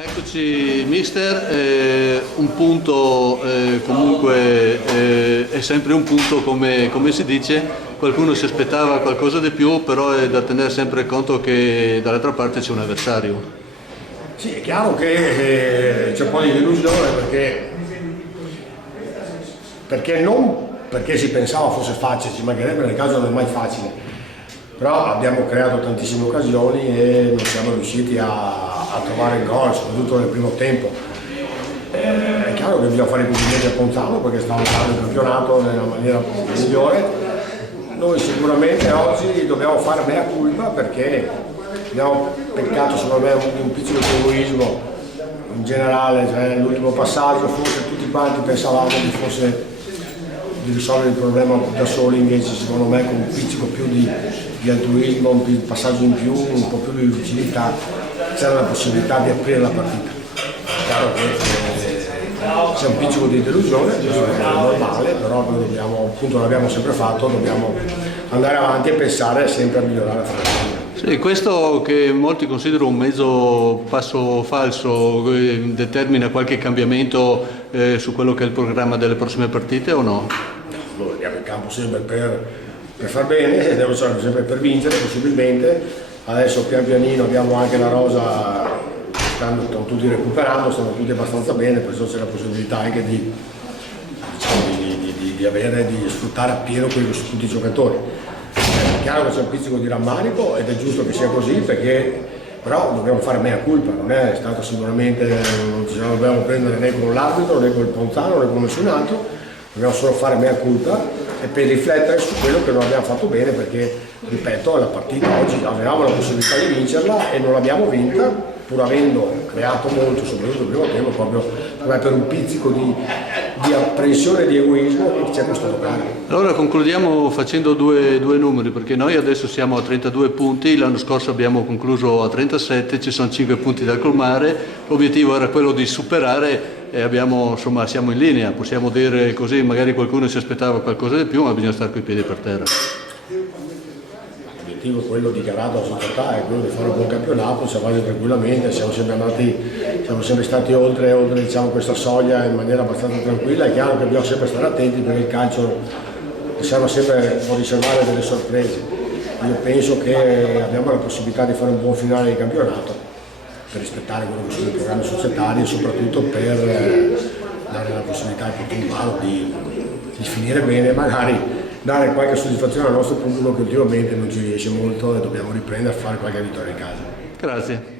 Eccoci mister, un punto comunque è sempre un punto come si dice, qualcuno si aspettava qualcosa di più, però è da tenere sempre conto che dall'altra parte c'è un avversario. Sì, è chiaro che c'è un po' di delusione perché non perché si pensava fosse facile, ci mancherebbe, nel caso non è mai facile, però abbiamo creato tantissime occasioni e non siamo riusciti a trovare il gol, soprattutto nel primo tempo. È chiaro che bisogna fare i complimenti a Ponzano perché stava facendo il campionato nella maniera migliore. Noi sicuramente oggi dobbiamo fare mea culpa perché abbiamo peccato secondo me di un piccolo egoismo in generale, cioè l'ultimo passaggio forse tutti quanti pensavamo di risolvere il problema da soli, invece secondo me con un pizzico più di altruismo, un passaggio in più, un po' più di lucidità, c'era la possibilità di aprire la partita. È chiaro che c'è un pizzico di delusione, è normale, però noi dobbiamo, appunto l'abbiamo sempre fatto, dobbiamo andare avanti e pensare sempre a migliorare la partita. Sì, questo che molti considerano un mezzo passo falso determina qualche cambiamento su quello che è il programma delle prossime partite o no? Noi andiamo in campo sempre per far bene, andiamo sempre per vincere possibilmente. Adesso pian pianino abbiamo anche la rosa, stanno tutti recuperando, stanno tutti abbastanza bene, perciò c'è la possibilità anche di sfruttare appieno tutti i giocatori. È chiaro che c'è un pizzico di rammarico ed è giusto che sia così perché però dobbiamo fare mea culpa, non è stato sicuramente, non ce la dobbiamo prendere né con l'arbitro né con il Ponzano né con nessun altro, dobbiamo solo fare mea culpa e per riflettere su quello che non abbiamo fatto bene perché, ripeto, la partita oggi avevamo la possibilità di vincerla e non l'abbiamo vinta pur avendo creato molto, soprattutto il primo tempo, proprio per un pizzico di apprensione e di egoismo che ci è costato caro. Allora concludiamo facendo due numeri, perché noi adesso siamo a 32 punti, l'anno scorso abbiamo concluso a 37, ci sono 5 punti da colmare, l'obiettivo era quello di superare e insomma, siamo in linea, possiamo dire così, magari qualcuno si aspettava qualcosa di più, ma bisogna stare coi piedi per terra. L'obiettivo è quello dichiarato alla società, è quello di fare un buon campionato, ci avanti tranquillamente, siamo sempre stati oltre diciamo, questa soglia in maniera abbastanza tranquilla. È chiaro che dobbiamo sempre stare attenti perché il calcio possiamo sempre riservare delle sorprese. Io penso che abbiamo la possibilità di fare un buon finale di campionato per rispettare quello che sono i programmi societari e soprattutto per dare la possibilità al Portugallo di finire bene, magari dare qualche soddisfazione al nostro pubblico che ultimamente non ci riesce molto e dobbiamo riprendere a fare qualche vittoria in casa. Grazie.